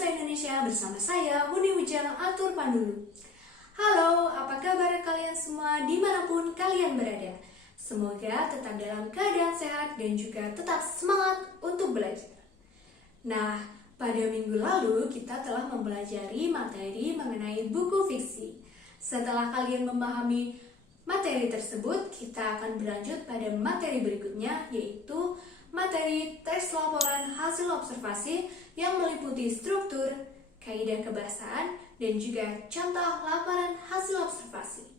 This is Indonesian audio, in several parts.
Bahasa Indonesia bersama saya, Huni Wijang Atur Pandulu. Halo, apa kabar kalian semua dimanapun kalian berada? Semoga tetap dalam keadaan sehat dan juga tetap semangat untuk belajar. Nah, pada minggu lalu kita telah mempelajari materi mengenai buku fiksi. Setelah kalian memahami materi tersebut, kita akan berlanjut pada materi berikutnya, yaitu materi tes laporan hasil observasi yang meliputi struktur, kaidah kebahasaan, dan juga contoh laporan hasil observasi.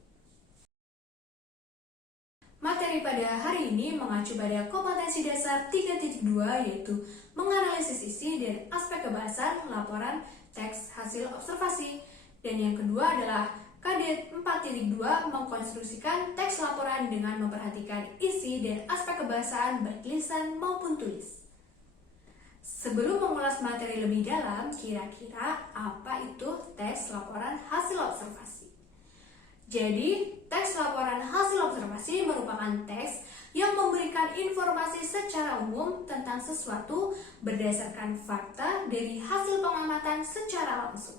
Materi pada hari ini mengacu pada kompetensi dasar 3.2, yaitu menganalisis isi dan aspek kebahasan laporan teks hasil observasi. Dan yang kedua adalah KD 4.2, mengkonstruksikan teks laporan dengan memperhatikan isi dan aspek kebahasaan baik lisan maupun tulis. Sebelum mengulas materi lebih dalam, kira-kira apa itu teks laporan hasil observasi? Jadi, teks laporan hasil observasi merupakan teks yang memberikan informasi secara umum tentang sesuatu berdasarkan fakta dari hasil pengamatan secara langsung.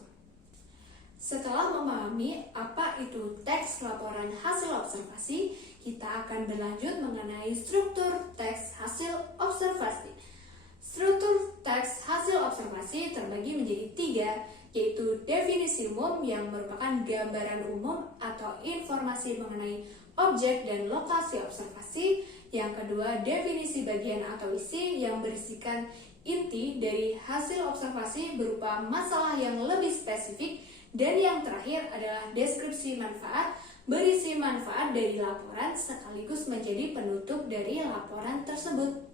Setelah memahami apa itu teks laporan hasil observasi, kita akan berlanjut mengenai struktur teks hasil observasi. Struktur teks hasil observasi terbagi menjadi 3, yaitu definisi umum yang merupakan gambaran umum atau informasi mengenai objek dan lokasi observasi. Yang kedua, definisi bagian atau isi yang berisikan inti dari hasil observasi berupa masalah yang lebih spesifik. Dan yang terakhir adalah deskripsi manfaat, berisi manfaat dari laporan sekaligus menjadi penutup dari laporan tersebut.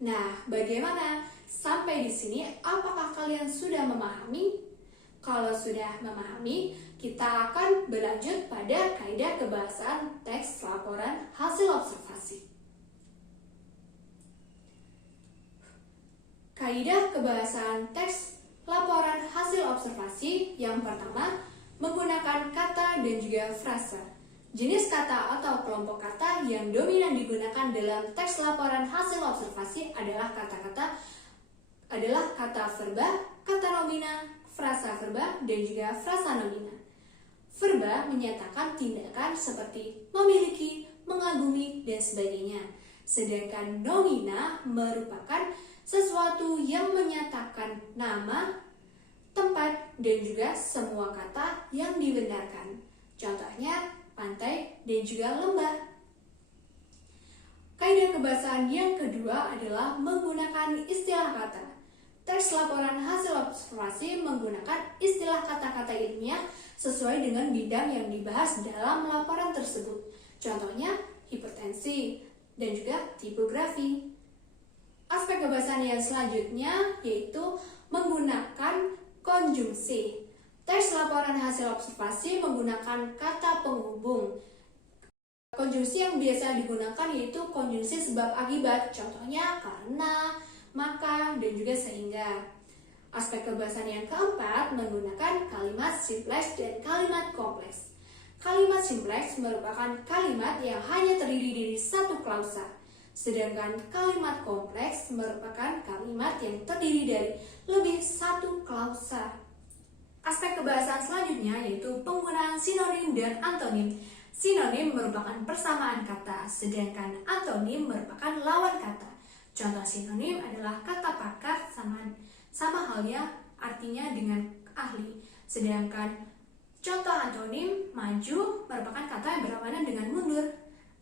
Nah, bagaimana? Sampai di sini, apakah kalian sudah memahami? Kalau sudah memahami, kita akan berlanjut pada kaidah kebahasaan teks laporan hasil observasi. Kaidah kebahasaan teks laporan hasil observasi yang pertama, menggunakan kata dan juga frasa. Jenis kata atau kelompok kata yang dominan digunakan dalam teks laporan hasil observasi adalah kata verba, kata nomina, frasa verba, dan juga frasa nomina. Verba menyatakan tindakan seperti memiliki, mengagumi, dan sebagainya. Sedangkan nomina merupakan sesuatu yang menyatakan nama, tempat, dan juga semua kata yang dibenarkan. Contohnya, pantai dan juga lembah. Kaidah kebahasaan yang kedua adalah menggunakan istilah kata. Teks laporan hasil observasi menggunakan istilah kata-kata ilmiah sesuai dengan bidang yang dibahas dalam laporan tersebut. Contohnya, hipertensi dan juga tipografi. Aspek kebahasaan yang selanjutnya yaitu menggunakan konjungsi. Teks laporan hasil observasi menggunakan kata penghubung. Konjungsi yang biasa digunakan yaitu konjungsi sebab akibat, contohnya karena, maka, dan juga sehingga. Aspek kebahasaan yang keempat menggunakan kalimat simpleks dan kalimat kompleks. Kalimat simpleks merupakan kalimat yang hanya terdiri dari satu klausa. Sedangkan kalimat kompleks merupakan kalimat yang terdiri dari lebih satu klausa. Aspek kebahasaan selanjutnya yaitu penggunaan sinonim dan antonim. Sinonim merupakan persamaan kata, sedangkan antonim merupakan lawan kata. Contoh sinonim adalah kata pakar sama halnya artinya dengan ahli. Sedangkan contoh antonim maju merupakan kata yang berlawanan dengan mundur.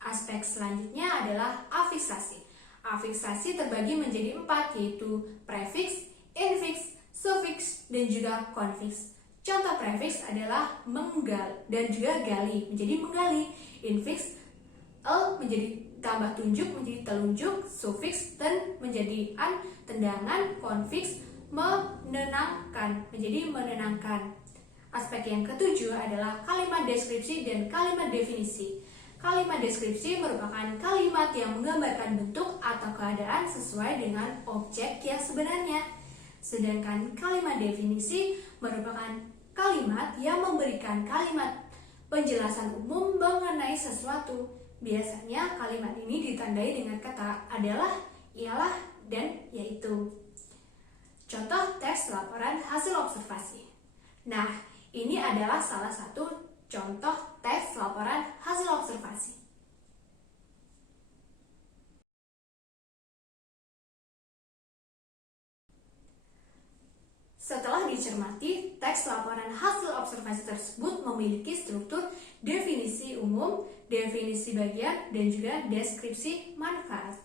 Aspek selanjutnya adalah afiksasi. Afiksasi terbagi menjadi 4, yaitu prefiks, infiks, sufiks, dan juga konfiks. Contoh prefiks adalah menggal dan juga gali menjadi menggali. Infiks menjadi tambah tunjuk menjadi telunjuk. Sufiks menjadi tendangan. Konfiks menenangkan menjadi menenangkan. Aspek yang ketujuh adalah kalimat deskripsi dan kalimat definisi. Kalimat deskripsi merupakan kalimat yang menggambarkan bentuk atau keadaan sesuai dengan objek yang sebenarnya. Sedangkan kalimat definisi merupakan kalimat yang memberikan kalimat penjelasan umum mengenai sesuatu. Biasanya kalimat ini ditandai dengan kata adalah, ialah, dan yaitu. Contoh teks teks laporan hasil observasi. Nah, ini adalah salah satu contoh teks laporan hasil observasi. Setelah dicermati, teks laporan hasil observasi tersebut memiliki struktur definisi umum, definisi bagian, dan juga deskripsi manfaat.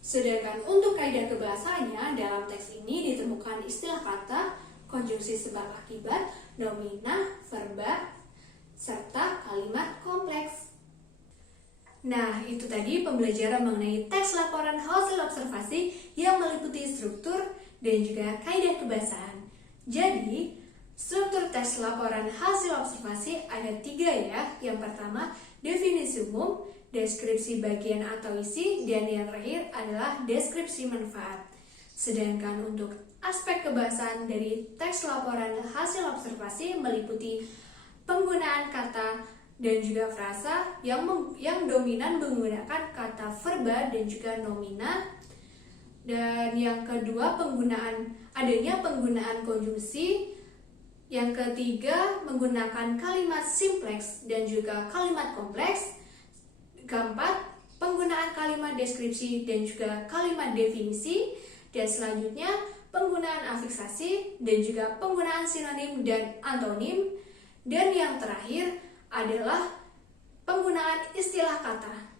Sedangkan untuk kaidah kebahasaannya, dalam teks ini ditemukan istilah kata, konjungsi sebab akibat, nomina, verba, serta kalimat kompleks. Nah, itu tadi pembelajaran mengenai teks laporan hasil observasi yang meliputi struktur dan juga kaidah kebahasaan. Jadi, struktur teks laporan hasil observasi ada 3 ya. Yang pertama, definisi umum, deskripsi bagian atau isi, dan yang terakhir adalah deskripsi manfaat. Sedangkan untuk aspek kebahasaan dari teks laporan hasil observasi meliputi penggunaan kata dan juga frasa yang dominan menggunakan kata verba dan juga nomina. Dan yang kedua, adanya penggunaan konjungsi. Yang ketiga, menggunakan kalimat simpleks dan juga kalimat kompleks. Keempat, penggunaan kalimat deskripsi dan juga kalimat definisi. Dan selanjutnya, penggunaan afiksasi dan juga penggunaan sinonim dan antonim. Dan yang terakhir adalah penggunaan istilah kata.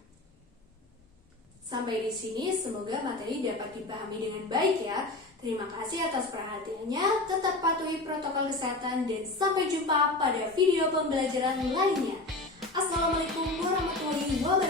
Sampai di sini, semoga materi dapat dipahami dengan baik ya. Terima kasih atas perhatiannya, tetap patuhi protokol kesehatan, dan sampai jumpa pada video pembelajaran lainnya. Assalamualaikum warahmatullahi wabarakatuh.